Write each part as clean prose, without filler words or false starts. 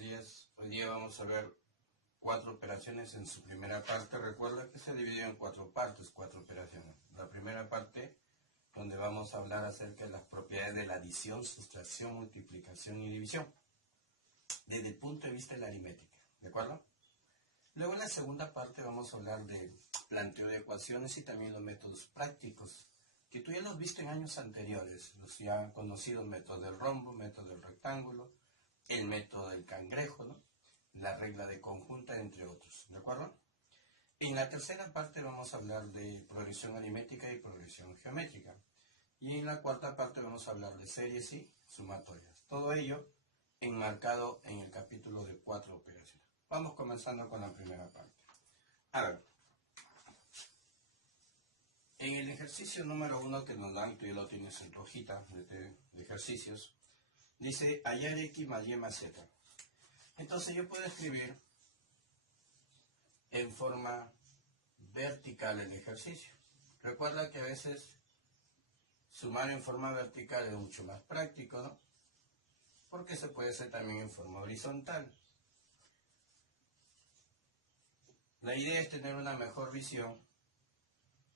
días. Hoy día vamos a ver 4 operaciones en su primera parte. Recuerda que se dividió en 4 partes, 4 operaciones. La primera parte, donde vamos a hablar acerca de las propiedades de la adición, sustracción, multiplicación y división, desde el punto de vista de la aritmética, ¿de acuerdo? Luego en la segunda parte vamos a hablar de planteo de ecuaciones y también los métodos prácticos, que tú ya los viste en años anteriores, los ya conocidos métodos del rombo, método del rectángulo, el método del cangrejo, ¿no? La regla de conjunta, entre otros, ¿de acuerdo? En la tercera parte vamos a hablar de progresión aritmética y progresión geométrica. Y en la cuarta parte vamos a hablar de series y sumatorias. Todo ello enmarcado en el capítulo de 4 operaciones. Vamos comenzando con la primera parte. A ver, en el ejercicio número 1 que nos dan, tú ya lo tienes en tu hojita de ejercicios, dice hallar x más y más z. Entonces yo puedo escribir en forma vertical el ejercicio. Recuerda que a veces sumar en forma vertical es mucho más práctico, ¿no? Porque se puede hacer también en forma horizontal. La idea es tener una mejor visión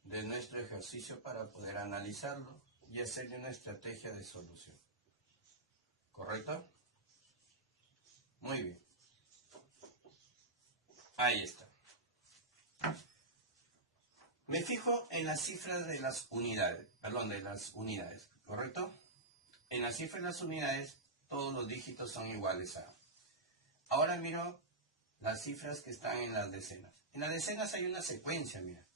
de nuestro ejercicio para poder analizarlo y hacerle una estrategia de solución. ¿Correcto? Muy bien. Ahí está. Me fijo en las cifras de las unidades, ¿correcto? En las cifras de las unidades, todos los dígitos son iguales a. Ahora miro las cifras que están en las decenas. En las decenas hay una secuencia, mira.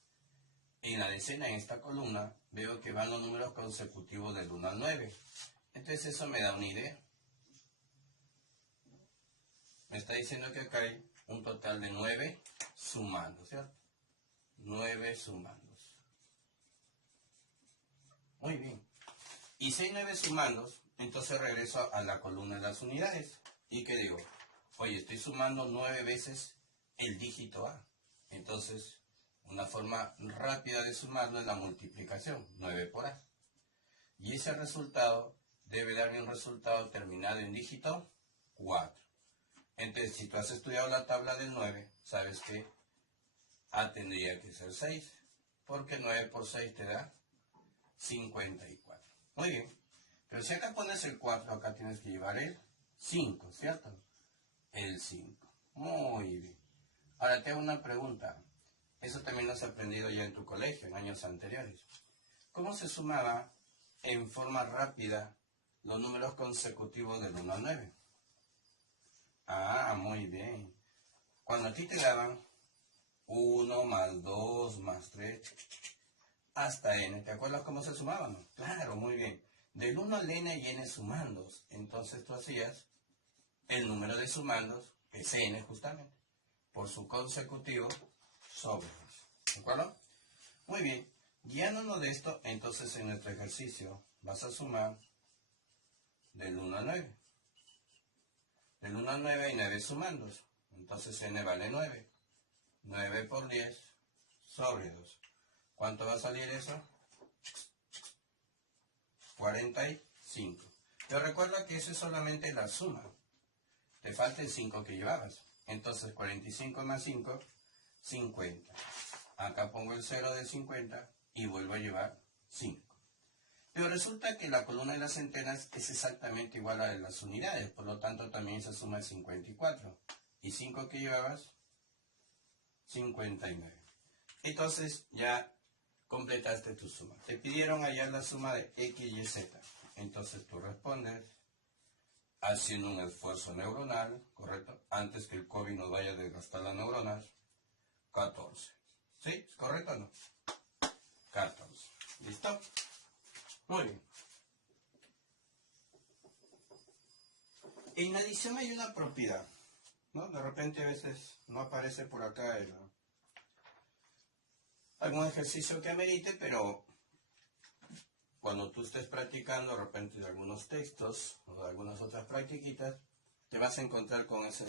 En la decena, en esta columna, veo que van los números consecutivos del 1 al 9. Entonces eso me da una idea. Me está diciendo que acá hay un total de 9 sumando, ¿cierto? 9 sumandos. Muy bien. Y si hay 9 sumandos, entonces regreso a la columna de las unidades. ¿Y qué digo? Oye, estoy sumando 9 veces el dígito A. Entonces, una forma rápida de sumarlo es la multiplicación, 9 por A. Y ese resultado debe darme un resultado terminado en dígito 4. Entonces, si tú has estudiado la tabla del 9, sabes que A tendría que ser 6, porque 9 por 6 te da 54. Muy bien. Pero si acá pones el 4, acá tienes que llevar el 5, ¿cierto? El 5. Muy bien. Ahora te hago una pregunta. Eso también lo has aprendido ya en tu colegio, en años anteriores. ¿Cómo se sumaba en forma rápida los números consecutivos del 1 al 9? Ah, muy bien. Cuando a ti te daban 1 más 2 más 3 hasta n, ¿te acuerdas cómo se sumaban? Claro, muy bien. Del 1 al n hay n sumandos. Entonces tú hacías el número de sumandos, que es n justamente, por su consecutivo sobre 2. ¿De acuerdo? Muy bien. Guiándonos de esto, entonces en nuestro ejercicio vas a sumar del 1 al 9. Del 1 al 9 hay 9 sumandos. Entonces n vale 9. 9 por 10 sobre 2. ¿Cuánto va a salir eso? 45. Pero recuerda que eso es solamente la suma. Te falta el 5 que llevabas. Entonces 45 más 5, 50. Acá pongo el 0 de 50 y vuelvo a llevar 5. Pero resulta que la columna de las centenas es exactamente igual a la de las unidades. Por lo tanto también se suma el 54. ¿Y 5 que llevabas? 59. Entonces ya completaste tu suma. Te pidieron hallar la suma de x y z. Entonces tú respondes haciendo un esfuerzo neuronal, ¿correcto? Antes que el COVID nos vaya a desgastar las neuronas. 14. ¿Sí? ¿Es correcto o no? 14. ¿Listo? Muy bien. En la adición hay una propiedad, ¿no? De repente a veces no aparece por acá algún ejercicio que amerite, pero cuando tú estés practicando de repente de algunos textos o de algunas otras practiquitas, te vas a encontrar con ese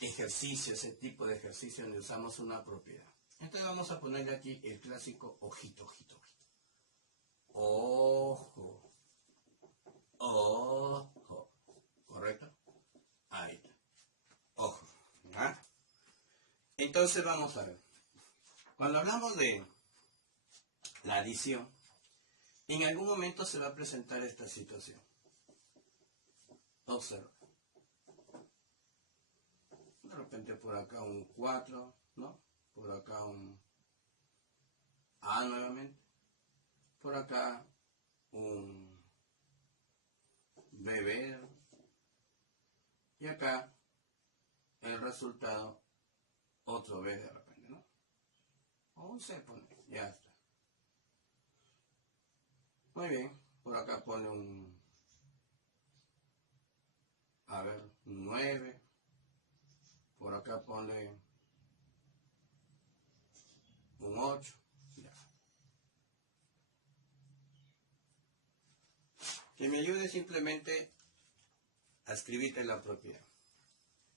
ejercicio, ese tipo de ejercicio donde usamos una propiedad. Entonces vamos a ponerle aquí el clásico ojito, ojito, ojito. Ojo. Ojo. ¿Correcto? Entonces vamos a ver. Cuando hablamos de la adición, en algún momento se va a presentar esta situación. Observa. De repente por acá un 4, ¿no? Por acá un A nuevamente. Por acá un BB. Y acá el resultado otro B de repente, ¿no? O un C pone, ya está. Muy bien, por acá pone un, a ver, un 9. Por acá pone un 8. Ya. Que me ayude simplemente a escribirte la propiedad.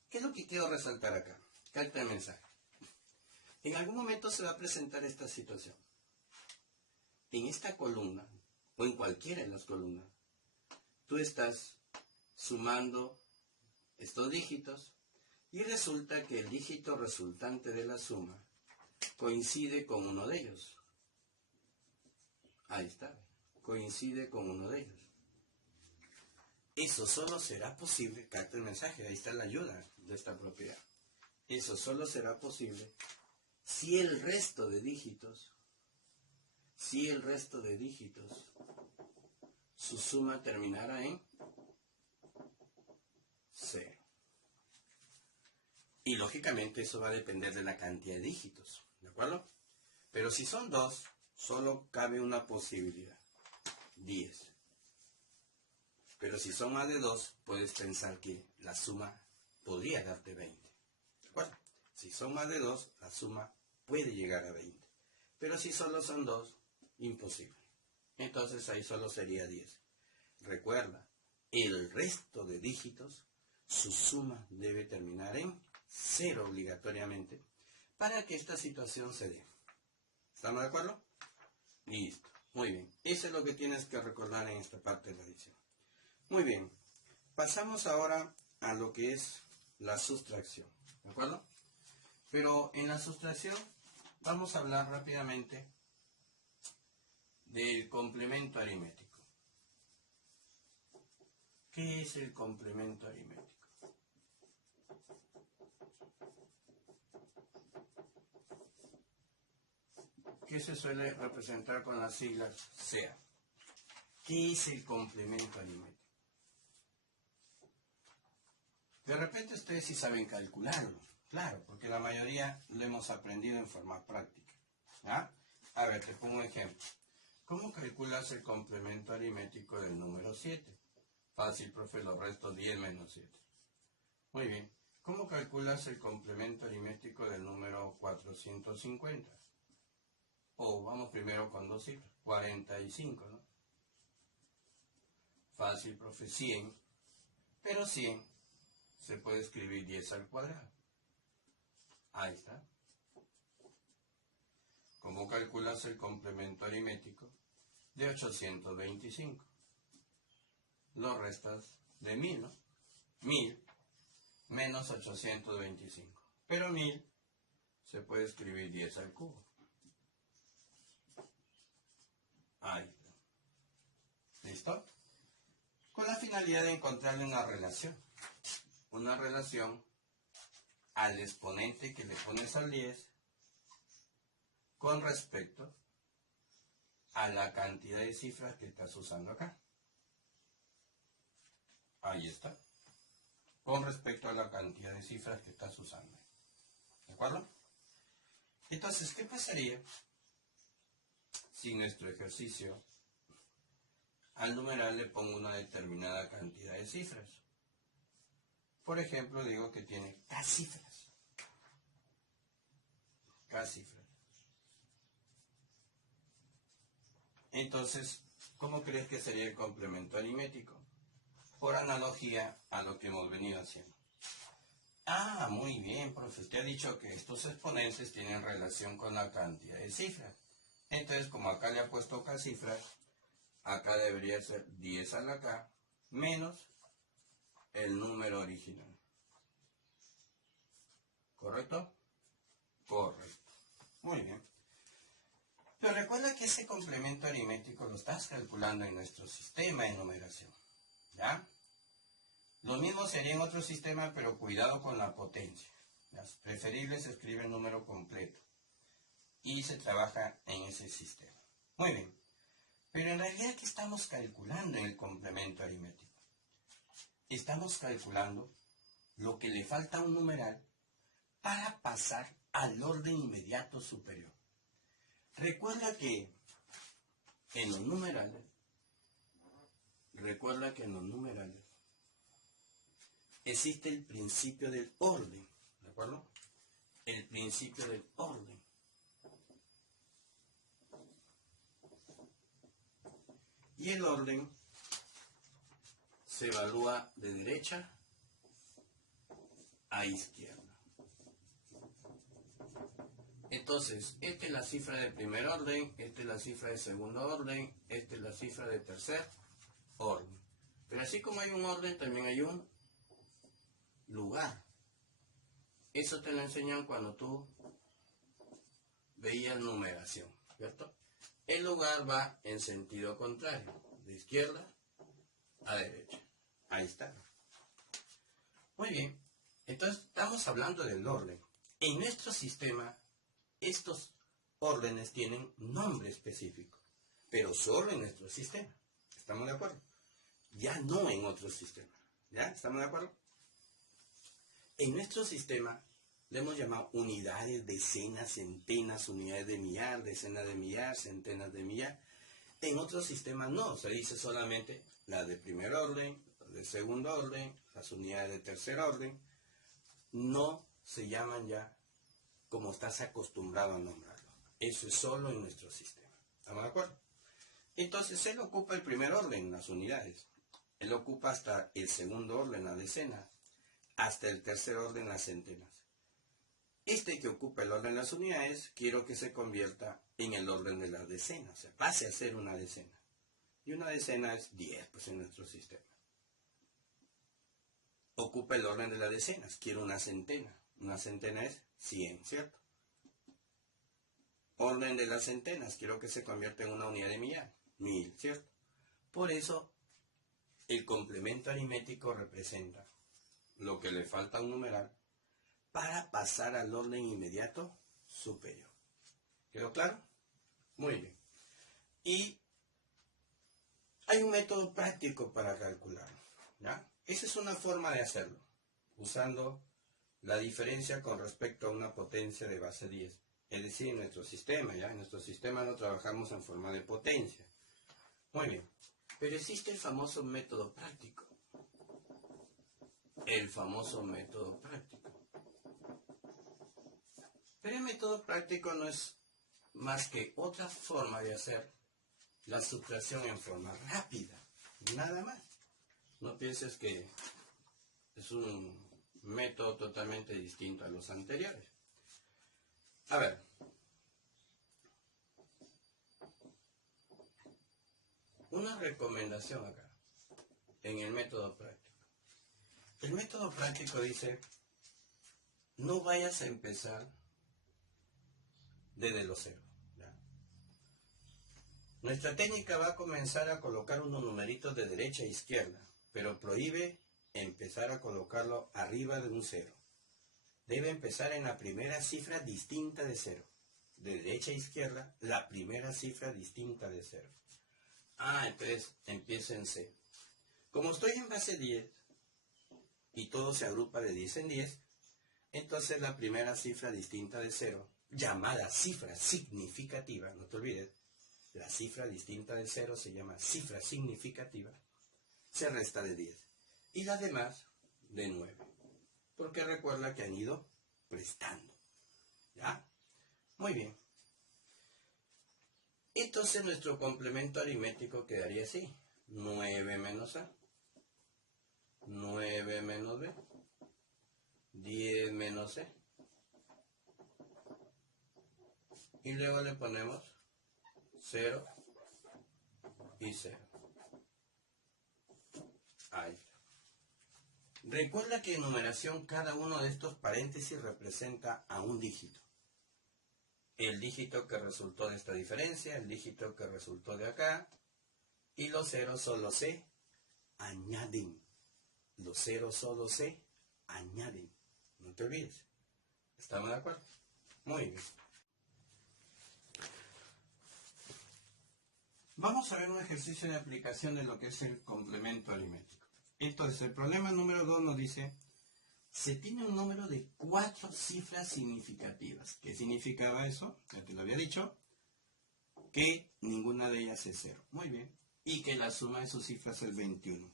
¿Qué es lo que quiero resaltar acá? Capta el mensaje. En algún momento se va a presentar esta situación. En esta columna, o en cualquiera de las columnas, tú estás sumando estos dígitos y resulta que el dígito resultante de la suma coincide con uno de ellos. Ahí está, coincide con uno de ellos. Eso solo será posible, capta el mensaje, ahí está la ayuda de esta propiedad. Eso solo será posible si el resto de dígitos, su suma terminara en 0. Y lógicamente eso va a depender de la cantidad de dígitos, ¿de acuerdo? Pero si son 2, solo cabe una posibilidad, 10. Pero si son más de 2, puedes pensar que la suma podría darte 20. ¿De acuerdo? Si son más de 2, la suma puede llegar a 20. Pero si solo son 2, imposible. Entonces ahí solo sería 10. Recuerda, el resto de dígitos, su suma debe terminar en 0 obligatoriamente para que esta situación se dé. ¿Estamos de acuerdo? Listo. Muy bien. Eso es lo que tienes que recordar en esta parte de la adición. Muy bien. Pasamos ahora a lo que es la sustracción. ¿De acuerdo? Pero en la sustracción vamos a hablar rápidamente del complemento aritmético. ¿Qué es el complemento aritmético? Que se suele representar con las siglas SEA. ¿Qué es el complemento aritmético? De repente ustedes sí saben calcularlo, claro, porque la mayoría lo hemos aprendido en forma práctica. ¿Ah? A ver, te pongo un ejemplo. ¿Cómo calculas el complemento aritmético del número 7? Fácil, profe, lo resto 10 menos 7. Muy bien. ¿Cómo calculas el complemento aritmético del número 450? O vamos primero con dos cifras, 45, ¿no? Fácil, profe, 100. Pero 100 se puede escribir 10 al cuadrado. Ahí está. ¿Cómo calculas el complemento aritmético de 825? Lo restas de 1000, ¿no? 1000 menos 825. Pero 1000 se puede escribir 10 al cubo. Ahí está. ¿Listo? Con la finalidad de encontrarle una relación. Una relación al exponente que le pones al 10 con respecto a la cantidad de cifras que estás usando acá. Ahí está. Con respecto a la cantidad de cifras que estás usando. ¿De acuerdo? Entonces, ¿qué pasaría si nuestro ejercicio al numeral le pongo una determinada cantidad de cifras? Por ejemplo, digo que tiene K cifras. K cifras. Entonces, ¿cómo crees que sería el complemento aritmético? Por analogía a lo que hemos venido haciendo. Ah, muy bien, profe. Usted ha dicho que estos exponentes tienen relación con la cantidad de cifras. Entonces, como acá le ha puesto K cifras, acá debería ser 10 a la K menos el número original. ¿Correcto? Correcto. Muy bien. Pero recuerda que ese complemento aritmético lo estás calculando en nuestro sistema de numeración. ¿Ya? Lo mismo sería en otro sistema, pero cuidado con la potencia. Es preferible se escribe el número completo. Y se trabaja en ese sistema. Muy bien. Pero en realidad, ¿qué estamos calculando en el complemento aritmético? Estamos calculando lo que le falta a un numeral para pasar al orden inmediato superior. Recuerda que en los numerales existe el principio del orden, ¿de acuerdo? El principio del orden. Y el orden se evalúa de derecha a izquierda. Entonces, esta es la cifra de primer orden, esta es la cifra de segundo orden, esta es la cifra de tercer orden. Pero así como hay un orden, también hay un lugar. Eso te lo enseñan cuando tú veías numeración, ¿cierto? El lugar va en sentido contrario, de izquierda a derecha. Ahí está. Muy bien. Entonces, estamos hablando del orden. En nuestro sistema, estos órdenes tienen nombre específico, pero solo en nuestro sistema. ¿Estamos de acuerdo? Ya no en otros sistemas. ¿Ya? ¿Estamos de acuerdo? En nuestro sistema le hemos llamado unidades, decenas, centenas, unidades de millar, decenas de millar, centenas de millar. En otros sistemas no, se dice solamente la de primer orden, la de segundo orden, las unidades de tercer orden. No se llaman ya como estás acostumbrado a nombrarlo. Eso es solo en nuestro sistema. ¿Estamos de acuerdo? Entonces, él ocupa el primer orden, las unidades. Él ocupa hasta el segundo orden, las decenas. Hasta el tercer orden, las centenas. Este que ocupa el orden de las unidades, quiero que se convierta en el orden de las decenas. O sea, pase a ser una decena. Y una decena es 10, pues, en nuestro sistema. Ocupa el orden de las decenas. Quiero una centena. Una centena es 100, ¿cierto? Orden de las centenas. Quiero que se convierta en una unidad de millar. 1000, ¿cierto? Por eso, el complemento aritmético representa lo que le falta a un numeral para pasar al orden inmediato superior. ¿Quedó claro? Muy bien. Y hay un método práctico para calcularlo, ¿ya? Esa es una forma de hacerlo, usando la diferencia con respecto a una potencia de base 10. Es decir, en nuestro sistema, ¿ya? En nuestro sistema no trabajamos en forma de potencia. Muy bien. Pero existe el famoso método práctico. El famoso método práctico. Pero el método práctico no es más que otra forma de hacer la sustracción en forma rápida. Nada más. No pienses que es un método totalmente distinto a los anteriores. A ver. Una recomendación acá, en el método práctico. El método práctico dice, no vayas a empezar desde los ceros. ¿Ya? Nuestra técnica va a comenzar a colocar unos numeritos de derecha a izquierda, pero prohíbe empezar a colocarlo arriba de un cero. Debe empezar en la primera cifra distinta de cero. De derecha a izquierda, la primera cifra distinta de cero. Entonces empieza en C. Como estoy en base 10 y todo se agrupa de 10 en 10, entonces la primera cifra distinta de 0, llamada cifra significativa, no te olvides, la cifra distinta de 0 se llama cifra significativa, se resta de 10. Y las demás de 9. Porque recuerda que han ido prestando. ¿Ya? Muy bien. Entonces nuestro complemento aritmético quedaría así. 9 menos A. 9 menos B. 10 menos C. Y luego le ponemos 0 y 0. Ahí está. Recuerda que en numeración cada uno de estos paréntesis representa a un dígito. el dígito que resultó de esta diferencia, el dígito que resultó de acá, y los ceros solo se añaden. Los ceros solo se añaden. No te olvides. ¿Estamos de acuerdo? Muy bien. Vamos a ver un ejercicio de aplicación de lo que es el complemento aritmético. Entonces, el problema número 2 nos dice, se tiene un número de 4 cifras significativas. ¿Qué significaba eso? Ya te lo había dicho. Que ninguna de ellas es 0. Muy bien. Y que la suma de sus cifras es 21.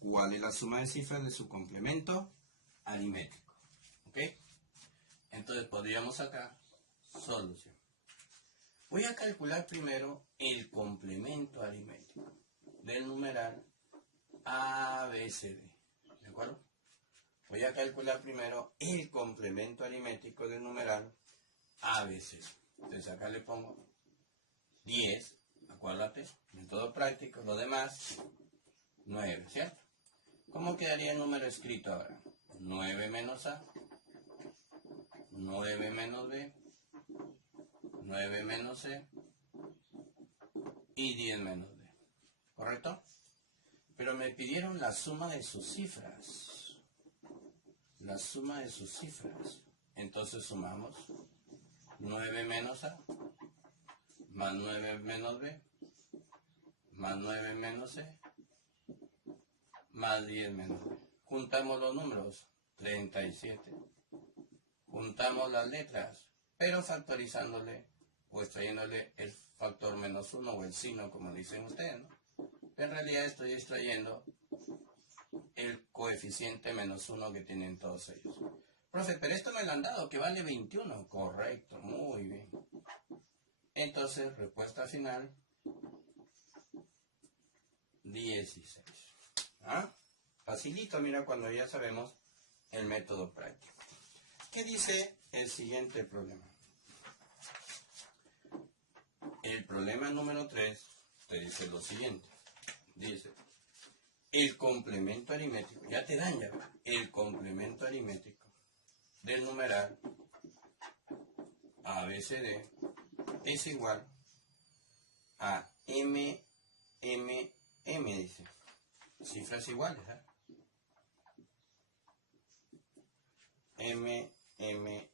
¿Cuál es la suma de cifras de su complemento aritmético? ¿Ok? Entonces podríamos sacar solución. Voy a calcular primero el complemento aritmético del numeral ABCD. ¿De acuerdo? Voy a calcular primero el complemento aritmético del numeral ABCD. Entonces acá le pongo 10, acuérdate, método práctico, lo demás 9, ¿cierto? ¿Cómo quedaría el número escrito ahora? 9 menos A, 9 menos B, 9 menos C y 10 menos D. ¿Correcto? Pero me pidieron la suma de sus cifras. La suma de sus cifras. Entonces sumamos 9 menos A, más 9 menos B, más 9 menos C, más 10 menos B. Juntamos los números, 37. Juntamos las letras, pero factorizándole o extrayéndole el factor menos 1 o el signo, como dicen ustedes, ¿no? En realidad estoy extrayendo el coeficiente menos 1 que tienen todos ellos. Profe, pero esto me lo han dado, que vale 21. Correcto, muy bien. Entonces, respuesta final, 16. ¿Ah? Facilito, mira, cuando ya sabemos el método práctico. ¿Qué dice el siguiente problema? El problema número 3 te dice lo siguiente. Dice, el complemento aritmético, ya te dan ya, el complemento aritmético del numeral ABCD es igual a M, dice. Cifras iguales, ¿eh? M.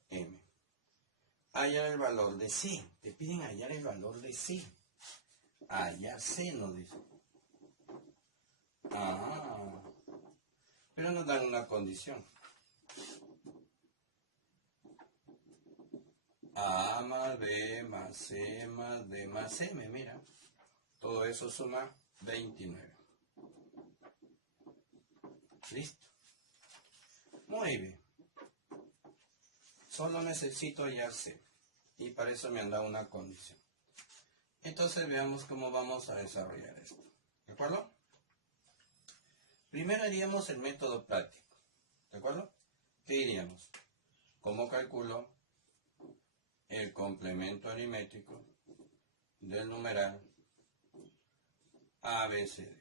Hallar el valor de C. Te piden hallar el valor de C. Hallar C, nos dice. Ah. Pero nos dan una condición. A más B más C más D más M, mira. Todo eso suma 29. Listo. Muy bien. Solo necesito hallar C. Y para eso me han dado una condición. Entonces veamos cómo vamos a desarrollar esto. ¿De acuerdo? Primero haríamos el método práctico. ¿De acuerdo? ¿Qué diríamos? ¿Cómo calculo el complemento aritmético del numeral ABCD?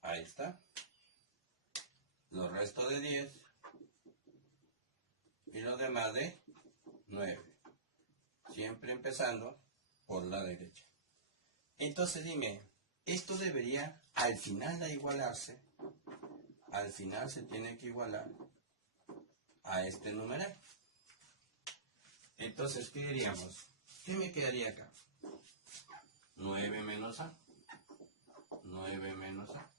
Ahí está. Los restos de 10 y los demás de 9. Siempre empezando por la derecha. Entonces dime, esto debería al final de igualarse, al final se tiene que igualar a este numeral. Entonces, ¿qué diríamos? ¿Qué me quedaría acá? 9 menos A, 9 menos A,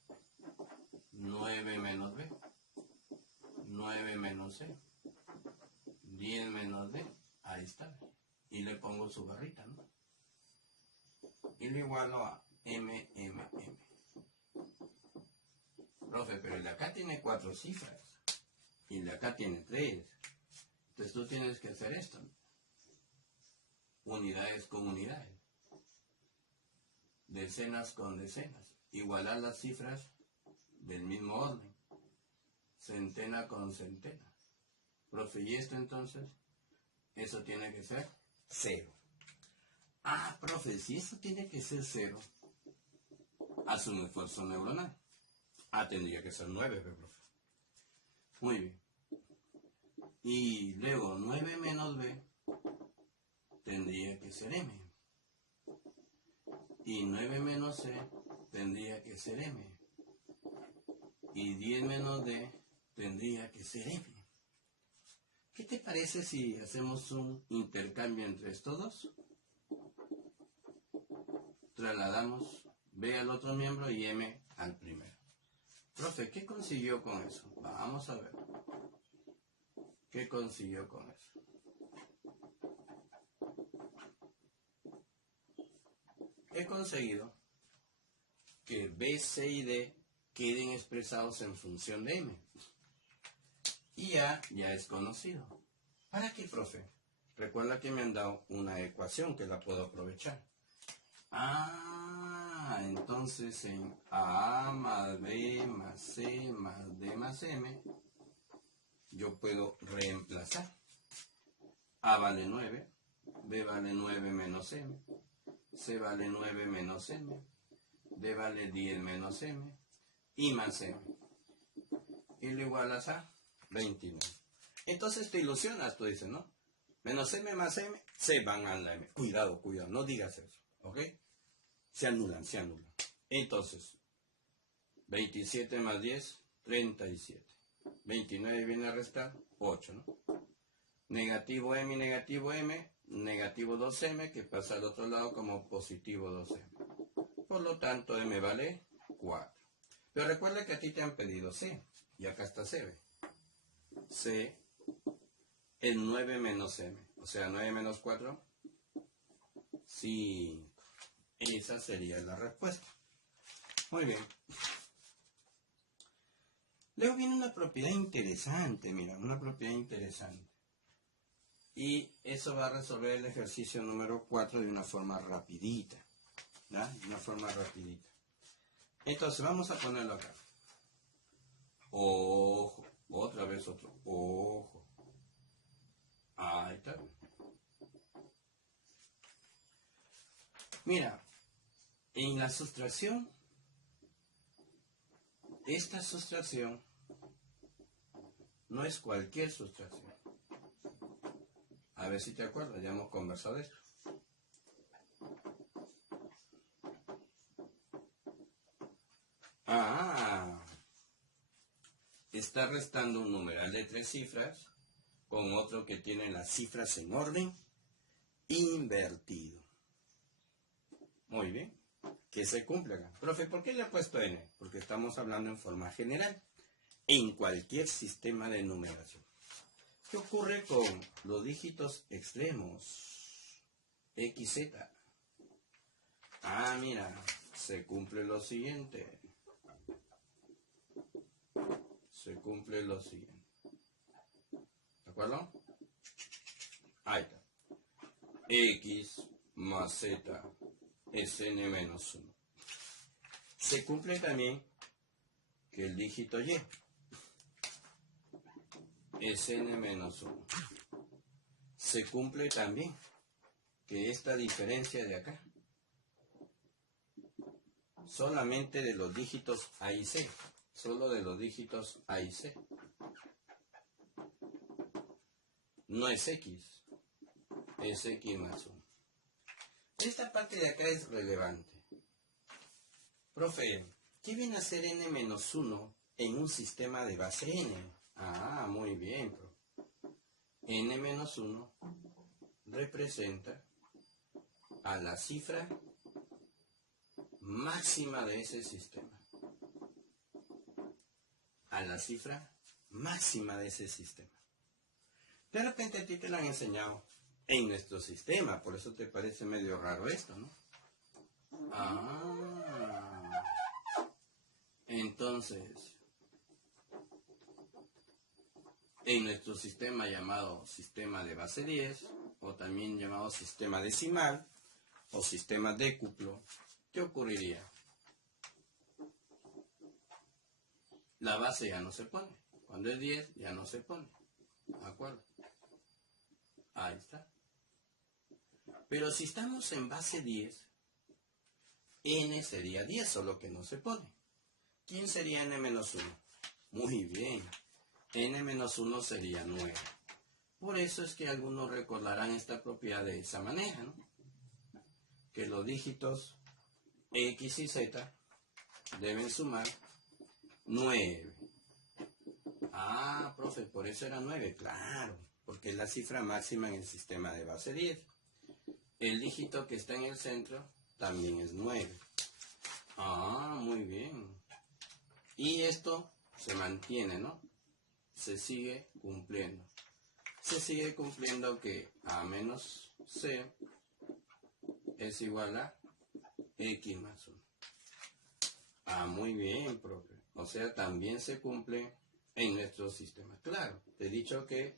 9 menos B, 9 menos C, 10 menos D, ahí está. Y le pongo su barrita, ¿no? Y lo igualo a M. Profe, pero el de acá tiene 4 cifras. Y el de acá tiene 3. Entonces tú tienes que hacer esto, ¿no? Unidades con unidades. Decenas con decenas. Igualar las cifras del mismo orden. Centena con centena. Profe, ¿y esto entonces? Eso tiene que ser 0. Ah, profe, si eso tiene que ser 0, haz un esfuerzo neuronal. Ah, tendría que ser 9, profe. Muy bien. Y luego 9 menos b tendría que ser m. Y 9 menos c tendría que ser m. Y 10 menos d tendría que ser m. ¿Qué te parece si hacemos un intercambio entre estos dos? Trasladamos b al otro miembro y m al primero. Profe, ¿qué consiguió con eso? Vamos a ver. ¿Qué consiguió con eso? He conseguido que b, c y d queden expresados en función de m. Y a ya es conocido. ¿Para qué, profe? Recuerda que me han dado una ecuación que la puedo aprovechar. Entonces en a más b más c más d más m, yo puedo reemplazar. A vale 9, b vale 9 menos m, c vale 9 menos m, d vale 10 menos m, y más m. Y lo igualas a 29. Entonces te ilusionas, tú dices, ¿no? Menos m más m, se van a la m. Cuidado, cuidado, no digas eso, ¿ok? Se anulan, se anulan. Entonces, 27 más 10, 37. 29 viene a restar 8, ¿no? Negativo m y negativo m, negativo 2m, que pasa al otro lado como positivo 2m. Por lo tanto, m vale 4. Pero recuerda que a ti te han pedido c, y acá está c, ¿ve? C es 9 menos m, o sea, 9 menos 4, 5. Esa sería la respuesta. Muy bien. Luego viene una propiedad interesante, mira, una propiedad interesante. Y eso va a resolver el ejercicio número 4 de una forma rapidita. ¿Ya? De una forma rapidita. Entonces, vamos a ponerlo acá. Ojo. Otra vez otro. Ojo. Ahí está. Mira, en la sustracción, esta sustracción no es cualquier sustracción. A ver si te acuerdas, ya hemos conversado de esto. Está restando un numeral de 3 cifras con otro que tiene las cifras en orden invertido. Muy bien. Que se cumple acá. Profe, ¿por qué le he puesto n? Porque estamos hablando en forma general. En cualquier sistema de numeración. ¿Qué ocurre con los dígitos extremos? X, Z. Mira, se cumple lo siguiente. Se cumple lo siguiente. ¿De acuerdo? Ahí está. X más Z es n menos 1. Se cumple también que el dígito y es n menos 1. Se cumple también que esta diferencia de acá, solamente de los dígitos A y C, solo de los dígitos A y C, no es X, es X más 1. Esta parte de acá es relevante. Profe, ¿qué viene a ser n menos 1 en un sistema de base n? Muy bien, profe. N menos 1 representa a la cifra máxima de ese sistema. A la cifra máxima de ese sistema. De repente a ti te lo han enseñado en nuestro sistema, por eso te parece medio raro esto, ¿no? Entonces, en nuestro sistema llamado sistema de base 10, o también llamado sistema decimal, o sistema décuplo, ¿qué ocurriría? La base ya no se pone. Cuando es 10, ya no se pone. ¿De acuerdo? Ahí está. Pero si estamos en base 10, n sería 10, solo que no se pone. ¿Quién sería n menos 1? Muy bien. N menos 1 sería 9. Por eso es que algunos recordarán esta propiedad de esa manera, ¿no? Que los dígitos X y Z deben sumar 9. Ah, profe, por eso era 9, claro, porque es la cifra máxima en el sistema de base 10. El dígito que está en el centro también es 9. Ah, muy bien. Y esto se mantiene, ¿no? Se sigue cumpliendo. Se sigue cumpliendo que A menos C es igual a X más 1. Ah, muy bien, profe. O sea, también se cumple en nuestro sistema. Claro, te he dicho que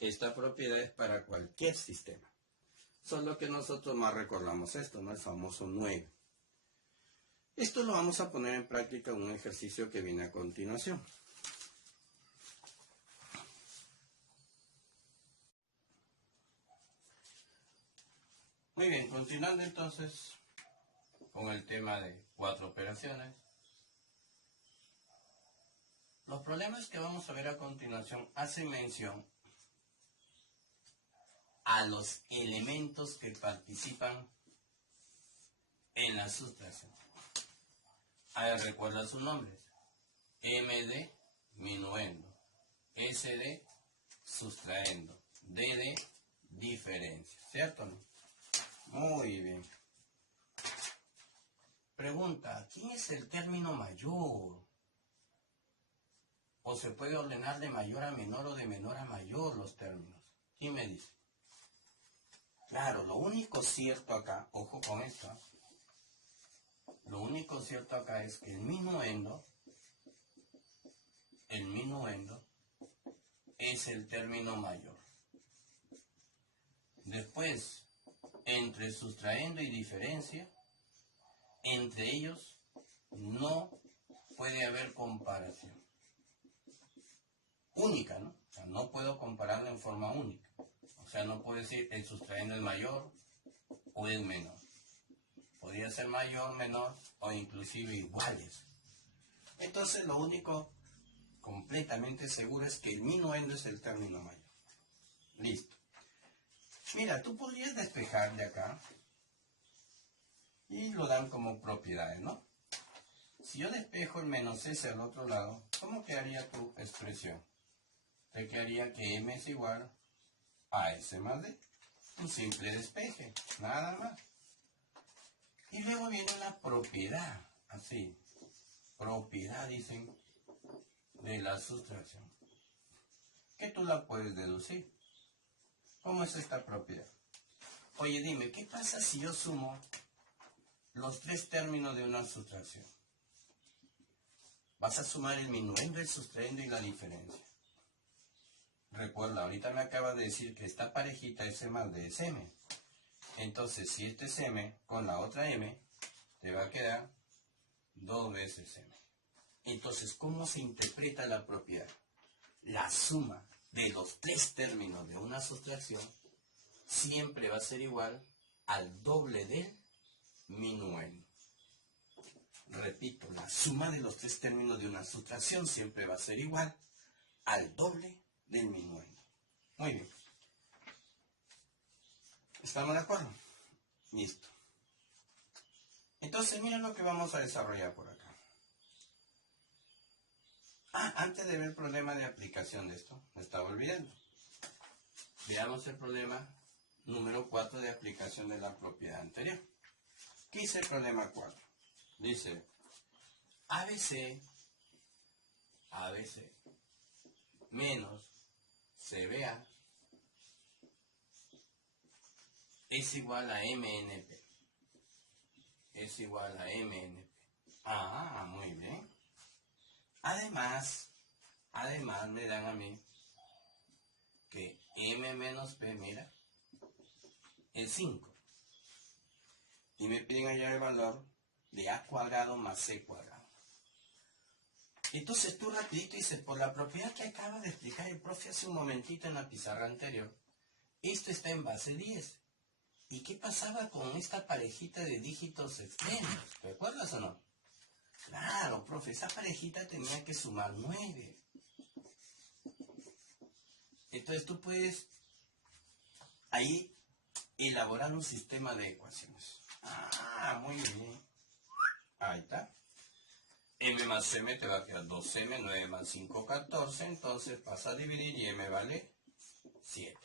esta propiedad es para cualquier sistema. Solo que nosotros más recordamos esto, ¿no? El famoso 9. Esto lo vamos a poner en práctica en un ejercicio que viene a continuación. Muy bien, continuando entonces con el tema de 4 operaciones. Los problemas que vamos a ver a continuación hacen mención a los elementos que participan en la sustracción. A ver, recuerda sus nombres. MD, minuendo. SD, sustraendo. DD, diferencia. ¿Cierto? Muy bien. Pregunta, ¿quién es el término mayor? ¿O se puede ordenar de mayor a menor o de menor a mayor los términos? ¿Quién me dice? Claro, lo único cierto acá, ojo con esto, lo único cierto acá es que el minuendo es el término mayor. Después, entre sustraendo y diferencia, entre ellos no puede haber comparación única, ¿no? O sea, no puedo compararlo en forma única. O sea, no puedo decir el sustraendo es mayor o es menor. Podría ser mayor, menor o inclusive iguales. Entonces, lo único completamente seguro es que el minuendo es el término mayor. Listo. Mira, tú podrías despejar de acá y lo dan como propiedades, ¿no? Si yo despejo el menos S al otro lado, ¿cómo quedaría tu expresión? Te quedaría que M es igual a S más D. Un simple despeje, nada más. Y luego viene la propiedad, así. Propiedad, dicen, de la sustracción. Que tú la puedes deducir. ¿Cómo es esta propiedad? Oye, dime, ¿qué pasa si yo sumo los 3 términos de una sustracción? Vas a sumar el minuendo, el sustraendo y la diferencia. Recuerda, ahorita me acaba de decir que esta parejita S más D es M. Entonces, si este es M con la otra M, te va a quedar 2 veces M. Entonces, ¿cómo se interpreta la propiedad? La suma de los 3 términos de una sustracción siempre va a ser igual al doble del minuendo. Repito, la suma de los 3 términos de una sustracción siempre va a ser igual al doble del minuendo. Muy bien. ¿Estamos de acuerdo? Listo. Entonces, miren lo que vamos a desarrollar por acá. Antes de ver el problema de aplicación de esto, me estaba olvidando. Veamos el problema número 4 de aplicación de la propiedad anterior. ¿Qué dice el problema 4? Dice, ABC menos CBA es igual a MNP. Es igual a MNP. Ah, muy bien. Además me dan a mí que M menos P, mira, es 5. Y me piden hallar el valor de A cuadrado más C cuadrado. Entonces tú rapidito dices, por la propiedad que acaba de explicar el profe hace un momentito en la pizarra anterior, esto está en base 10. ¿Y qué pasaba con esta parejita de dígitos extremos? ¿Te acuerdas o no? Claro, profe, esa parejita tenía que sumar 9. Entonces tú puedes ahí elaborar un sistema de ecuaciones. Ah, muy bien. Ahí está. M más M te va a quedar 2M, 9 más 5, 14. Entonces pasa a dividir y M vale 7.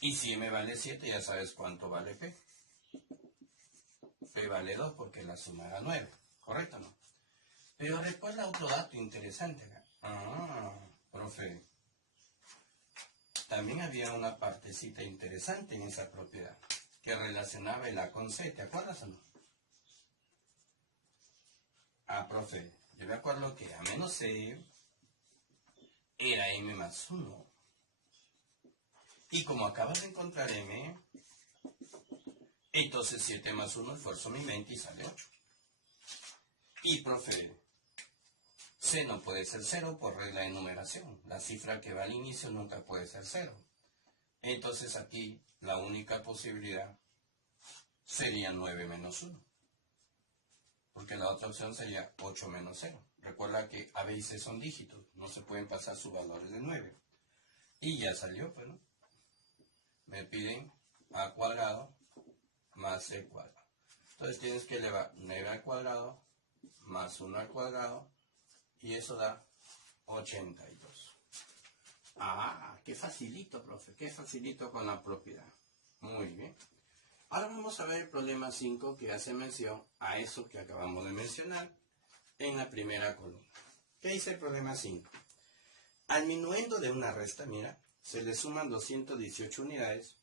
Y si M vale 7, ya sabes cuánto vale P. P vale 2 porque la suma era 9. ¿Correcto o no? Pero recuerda otro dato interesante acá. Profe. También había una partecita interesante en esa propiedad que relacionaba el A con C. ¿Te acuerdas o no? Profe, yo me acuerdo que A menos C era M más 1. Y como acabas de encontrar M, entonces 7 más 1 esfuerzo mi mente y sale 8. Y profe, C no puede ser 0 por regla de numeración. La cifra que va al inicio nunca puede ser 0. Entonces aquí la única posibilidad sería 9 menos 1. Porque la otra opción sería 8 menos 0. Recuerda que A, B y C son dígitos. No se pueden pasar sus valores de 9. Y ya salió, pues, ¿no? Me piden A cuadrado más C cuadrado. Entonces tienes que elevar 9 al cuadrado más 1 al cuadrado. Y eso da 82. Qué facilito, profe. Qué facilito con la propiedad. Muy bien. Ahora vamos a ver el problema 5 que hace mención a eso que acabamos de mencionar en la primera columna. ¿Qué dice el problema 5? Al minuendo de una resta, mira, se le suman 218 unidades,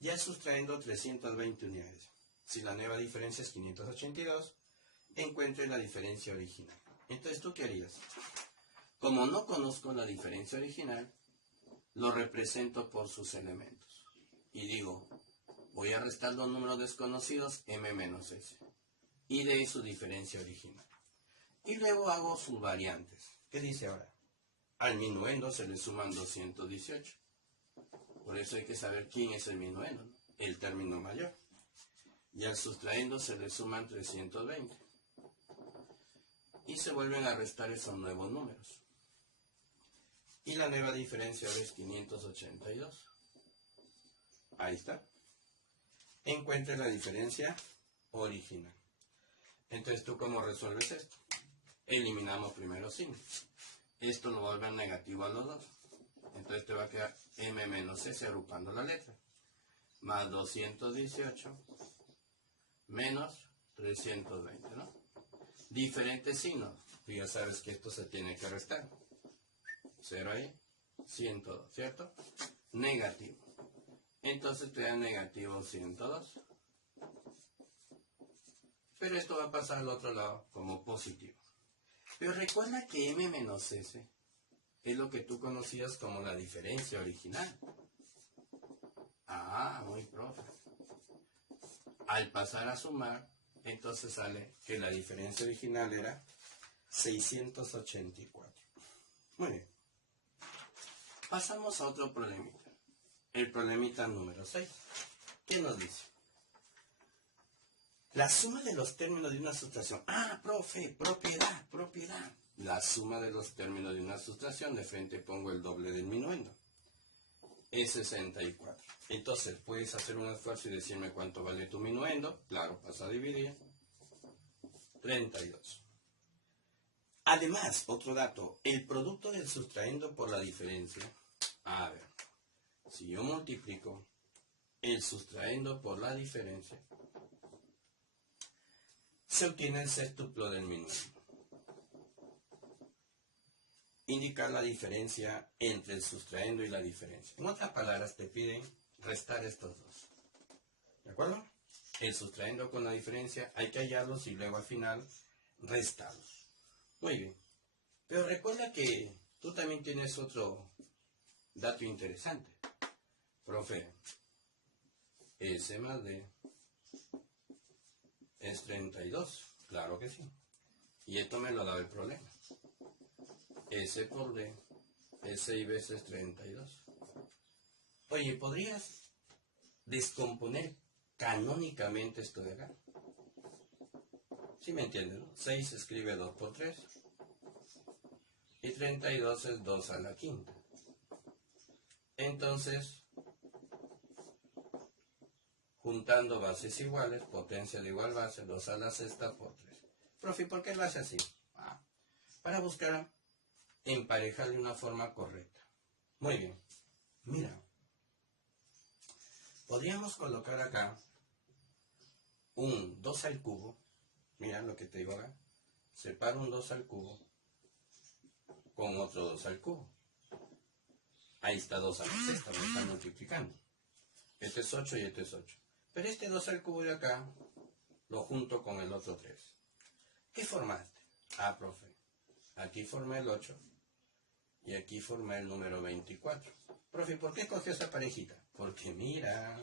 ya sustrayendo 320 unidades. Si la nueva diferencia es 582, encuentre la diferencia original. Entonces, ¿tú qué harías? Como no conozco la diferencia original, lo represento por sus elementos. Y digo, voy a restar los números desconocidos, M menos S. Y de su diferencia original. Y luego hago sus variantes. ¿Qué dice ahora? Al minuendo se le suman 218. Por eso hay que saber quién es el minuendo, ¿no? El término mayor. Y al sustraendo se le suman 320. Y se vuelven a restar esos nuevos números. Y la nueva diferencia ahora es 582. Ahí está. Encuentre la diferencia original. Entonces, ¿tú cómo resuelves esto? Eliminamos primero signo. Esto lo va a volver negativo a los dos. Entonces te va a quedar M menos S agrupando la letra. Más 218 menos 320, ¿no? Diferentes signos. Tú ya sabes que esto se tiene que restar. 0 ahí, 102, ¿cierto? Negativo. Entonces te da negativo 102. Pero esto va a pasar al otro lado como positivo. Pero recuerda que M menos S es lo que tú conocías como la diferencia original. Muy profe. Al pasar a sumar, entonces sale que la diferencia original era 684. Muy bien. Pasamos a otro problemita. El problemita número 6. ¿Qué nos dice? La suma de los términos de una sustracción. Profe, propiedad. La suma de los términos de una sustracción, de frente pongo el doble del minuendo. Es 64. Entonces, puedes hacer un esfuerzo y decirme cuánto vale tu minuendo. Claro, pasa a dividir. 32. Además, otro dato. El producto del sustraendo por la diferencia. A ver, si yo multiplico el sustraendo por la diferencia, se obtiene el sextuplo del minuendo. Indicar la diferencia entre el sustraendo y la diferencia. En otras palabras, te piden restar estos dos. ¿De acuerdo? El sustraendo con la diferencia hay que hallarlos y luego al final restarlos. Muy bien. Pero recuerda que tú también tienes otro dato interesante. Profe, S más D es 32. Claro que sí. Y esto me lo da el problema. S por D es 6 veces 32. Oye, ¿podrías descomponer canónicamente esto de acá? ¿Sí me entiendes, no? 6 se escribe 2 por 3. Y 32 es 2 a la quinta. Entonces, juntando bases iguales, potencia de igual base, 2 a la sexta por 3. Profe, ¿por qué lo hace así? Para buscar emparejar de una forma correcta. Muy bien. Mira, podríamos colocar acá un 2 al cubo. Mira lo que te digo acá. Separo un 2 al cubo con otro 2 al cubo. Ahí está 2 a la sexta, me está multiplicando. Este es 8 y este es 8. Pero este 2 al cubo de acá lo junto con el otro 3. ¿Qué formaste? Profe, aquí formé el 8 y aquí formé el número 24. Profe, ¿por qué escogió esa parejita? Porque mira,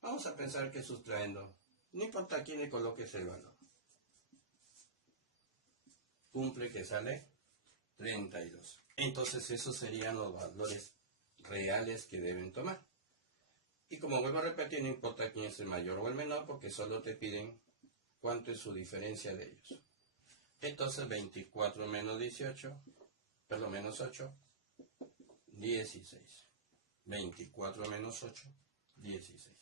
vamos a pensar que sustrayendo, no importa a quién le coloques el valor. Cumple que sale 32. Entonces esos serían los valores reales que deben tomar. Y como vuelvo a repetir, no importa quién es el mayor o el menor, porque solo te piden cuánto es su diferencia de ellos. Entonces 24 menos 18, perdón, menos 8, 16. 24 menos 8, 16.